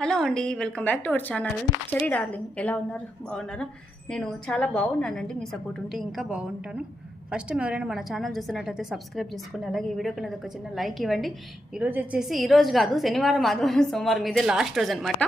Hello అండి welcome back to our channel. Cherry darling ఎలా ఉన్నారు? బాగున్నారా? నేను చాలా బాగున్నానండి మీ సపోర్ట్ ఉంటే ఇంకా బాగుంటాను. ఫస్ట్ ఎవరైనా మన ఛానల్ చూసినట్టయితే సబ్స్క్రైబ్ చేసుకుని అలాగే ఈ వీడియో కింద ఒక చిన్న లైక్ ఇవ్వండి. ఈరోజు వచ్చేసి ఈరోజు కాదు శనివారం ఆదివారం సోమవారం ఇదే లాస్ట్ రోజు అనమాట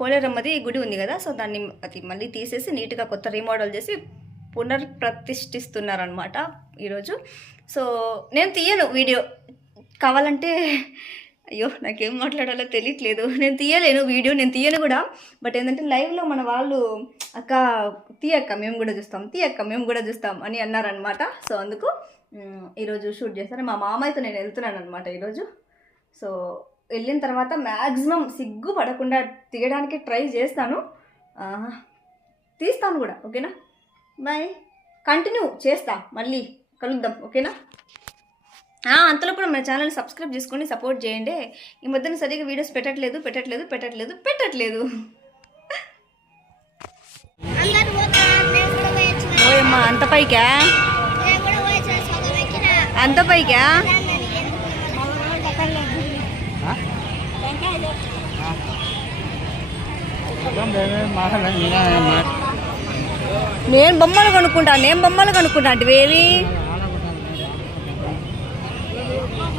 పోలేరమ్మది గుడి ఉంది కదా సో దాన్ని అది మళ్ళీ తీసేసి నీట్గా కొత్త రీమోడల్ చేసి పునర్ప్రతిష్ఠిస్తున్నారనమాట ఈరోజు సో నేను తీయను వీడియో. కావాలంటే అయ్యో నాకేం మాట్లాడాలో తెలియట్లేదు. నేను తీయలేను వీడియో నేను తీయను కూడా. బట్ ఏంటంటే లైవ్లో మన వాళ్ళు అక్క తీయక్క మేము కూడా చూస్తాం తీయక్క మేము కూడా చూస్తాం అని అన్నారనమాట సో అందుకు ఈరోజు షూట్ చేస్తాను మా మామ అయితే నేను వెళ్తున్నాను అనమాట ఈరోజు సో వెళ్ళిన తర్వాత మ్యాక్సిమం సిగ్గు పడకుండా తీయడానికి ట్రై చేస్తాను. తీస్తాను కూడా ఓకేనా? బాయ్. కంటిన్యూ చేస్తా మళ్ళీ కలుద్దాం ఓకేనా? అంతలో కూడా మన ఛానల్ సబ్స్క్రైబ్ చేసుకొని సపోర్ట్ చేయండి. ఈ మధ్యన సరిగా వీడియోస్ పెట్టట్లేదు పెట్టట్లేదు పెట్టట్లేదు పెట్టట్లేదు. అందరూ పోతారు నేను కూడా పోయొచ్చిన ఓయమ్మా అంత పైకా? అంత పైకా? నేను బొమ్మలు కొనుక్కుంటా నేను బొమ్మలు కొనుక్కుంటా అంటే వేవి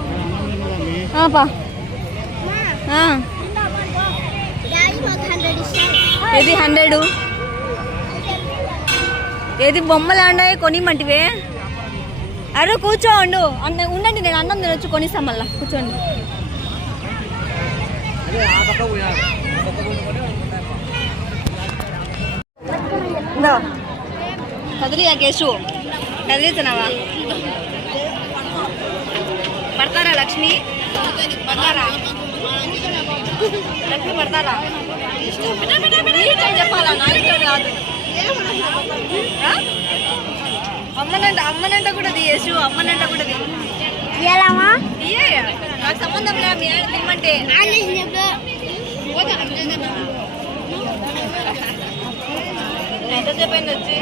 ఆ, పా ఏది హండ్రెడ్? ఏది బొమ్మలు అన్నాయి కొనిమంటివే అరే కూర్చోండు అన్న ఉండండి నేను అన్నం తినొచ్చు కొనిస్తాం మళ్ళా. కూర్చోండి. ఇందో. కదిలి కేసు కదిలితున్నావా పడతారా లక్ష్మి? పడతారా చెప్పాలా నా ఇష్టం కాదు? అమ్మనంట అమ్మనంట కూడా తీయేసు అమ్మనంట కూడా తీ ఇయ్యాలమ్మా తీయే నాకు సంబంధం లేదు మీ ఆయన తిమ్మంటే ఎంతసేపు అయింది వచ్చి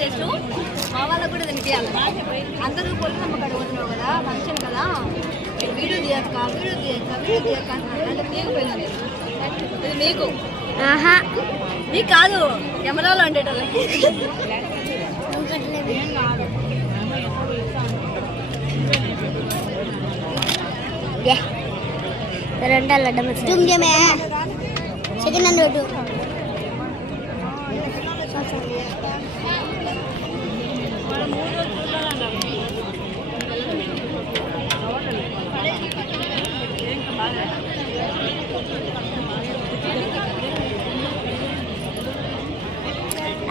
చేసు మా వాళ్ళకు కూడా తినిపించాలి అందరూ పొలం అక్కడ పోతున్నావు కదా ఫంక్షన్ కదా. వీడియో తీయక్క వీడియో తీయక్క వీడియో తీయక్క అంటే తీయకపోయింది ఇది మీకు. ఆహా. మీకు కాదు కెమెరాలో అంటేటోళ్ళకి రెండాలు అడ్డం తుంగమే.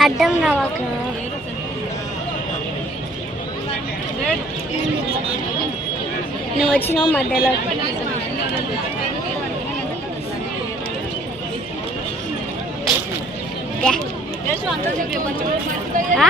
అడ్డం రావాక నువ్వు వచ్చినావు మధ్యలో. చెప్పి ఆ?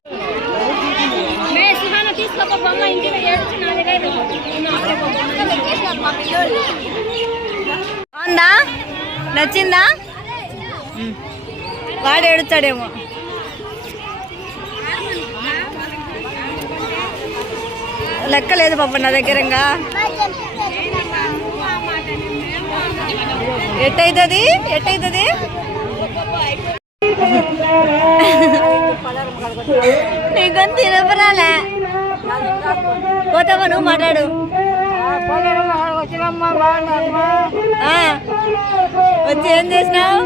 తిరిగేసిన ఏను తీయక్రా చింతపండు చాలు యేసు థాంక్స్. బాగుందా నచ్చిందా వాడు ఏడుతాడేమో లెక్క లేదు పాప నా దగ్గర ఇంకా ఎట్టయితుంది ఎట్టయితుంది నీ గొంతు కోతమ్మ నువ్వు మాట్లాడు. వచ్చి ఏం చేసినావు?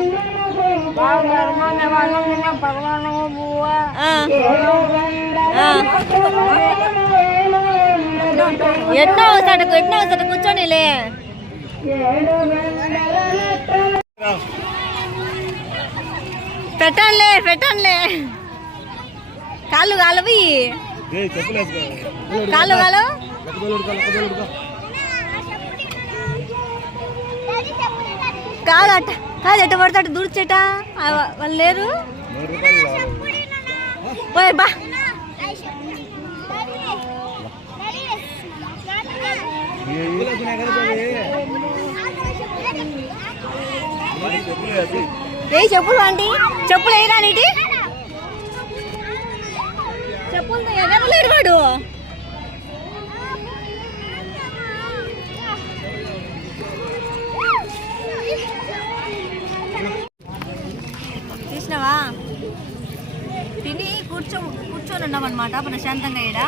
ఆ. ఆ. ఎట్లా అవుతాడు ఎట్లా అవుతాడు కూర్చోనిలే పెట్టండిలే పెట్టండిలే కాళ్ళు కాలవి. కాళ్ళు కాళ్ళు కాదట కాదు ఎట్ట పడతాడు దూడ్చేట. వాళ్ళు లేరు. ఓయ్ బా. ఏ చెప్పులు అండి చెప్పులు వేయరా నీటి? చెప్పులు ఎవరు లేడు వాడు. చూసినావా? తిని కూర్చో కూర్చొని ఉన్నాం అనమాట ప్రశాంతంగా ఈడ.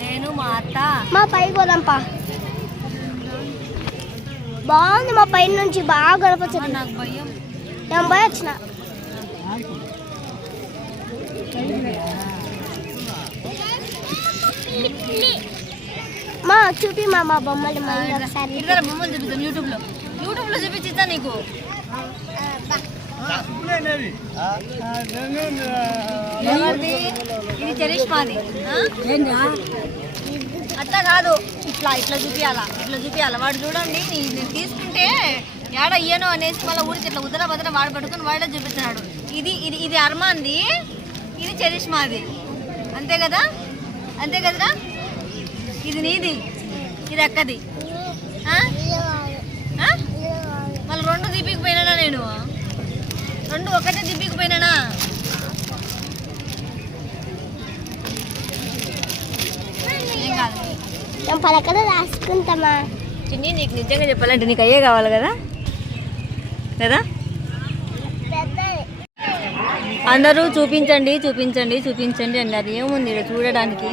నేను మా అత్త. మా పై పోదాంపా. బాగుంది మా పైన నుంచి బాగా గడపచ్చు నాకు భయం. నేను వచ్చిన. మా చూపి మా మా బొమ్మలు మళ్ళీ ఒకసారి. ఇక్కడ బొమ్మలు చూపిస్తాను యూట్యూబ్లో. యూట్యూబ్లో చూపించిస్తా నీకు? ఇది చరిష్మాది ఆ? అట్లా కాదు. ఇట్లా ఇట్లా చూపియాలా? ఇట్లా చూపియాలా? వాడు చూడండి నేను తీసుకుంటే ఏడ అయ్యానో అనేసి మళ్ళీ ఊరికి ఇట్లా ఉదర భద్ర వాడు పట్టుకుని వాడే చూపిస్తున్నాడు. ఇది ఇది ఇది అర్మాంది ఇది చరిష్మాది అంతే కదా? అంతే కదరా? ఇది నీది. ఇది అక్కది? మళ్ళీ రెండు దిప్పికిపోయినానా నేను? రెండు ఒకటే మేము పలకడ రాసుకుంటామా? చిన్ని నీకు నిజంగా చెప్పాలంటే నీకు అయ్యే కావాలి కదా? కదా? అందరూ చూపించండి చూపించండి చూపించండి అన్నారు. ఏముంది చూడడానికి?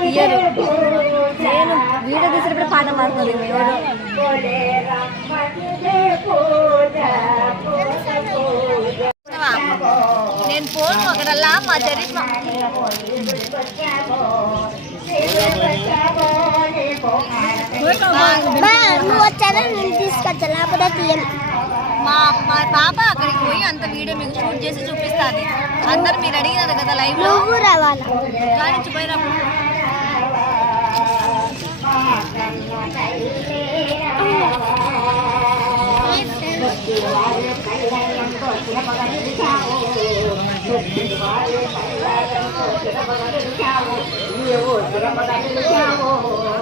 తీయరు. నేను వీడియో తీసినప్పుడు పాట పాడుతుంది ఎవరు నేను పోను అక్కడల్లా మా చరిత్ర. నువ్వు వచ్చారా నేను తీసుకొచ్చా లేకపోతే తీయను మా మా పాప అక్కడికి పోయి అంత వీడియో మీకు షూట్ చేసి చూపిస్తుంది. అందరు మీరు అడిగినారు కదా లైవ్లో? నువ్వు రావాలా? కానించి పోయినప్పుడు. ఇది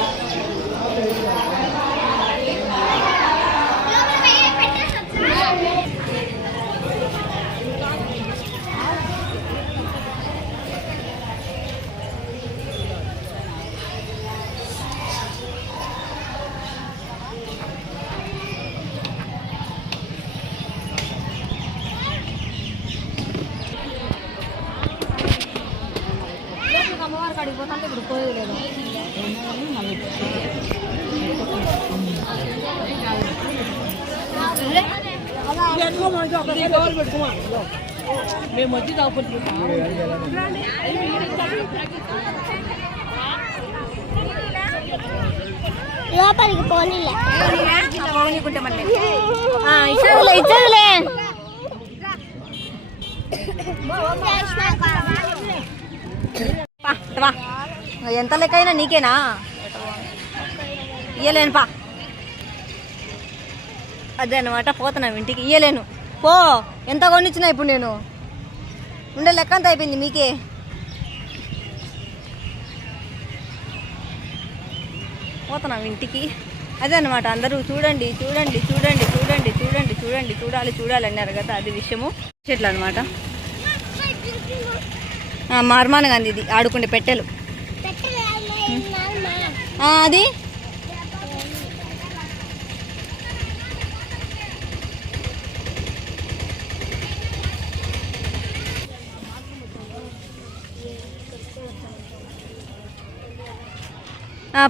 స్లాబ్ అమ్మవారికి అడిగి పోతుంటే ఇప్పుడు పోయేది లేదు మేము వచ్చి లోపలికి పోనీలే పోనీకుంటే మళ్ళీ ఇచ్చేదిలే వా. ఎంత లెక్క అయినా నీకేనా? ఇయ్యలేను పా. అదే అనమాట పోతున్నాం ఇంటికి. ఇయ్యలేను. పో. ఎంత కొనిచ్చినా ఇప్పుడు నేను? ఉండే లెక్క అంత అయిపోయింది మీకే. పోతున్నాం ఇంటికి. అదే అనమాట అందరూ చూడండి చూడండి చూడండి చూడండి చూడండి చూడండి చూడాలి చూడాలి అన్నారు కదా అది విషయము. చెట్లు అనమాట మార్మాన గాంధీ ఇది ఆడుకుండే పెట్టెలు. అది?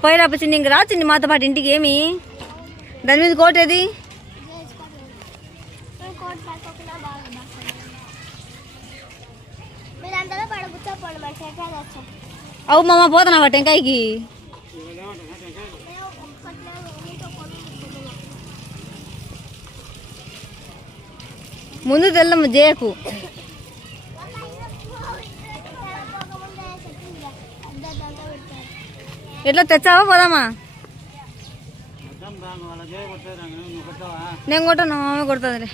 పోయినప్పుడు చిన్న ఇంక రా చిన్ని మాతో పాటు ఇంటికి ఏమి? దాని మీద కోట్ ఏది అవు మామ పోతున్నావా టెంకాయకి ముందు తెల్లమ్మ జేయకు. ఎట్లా తెచ్చావా? పోదామా? నేను కొట్టాను మా మమ్మీ కొడుతుందిలే.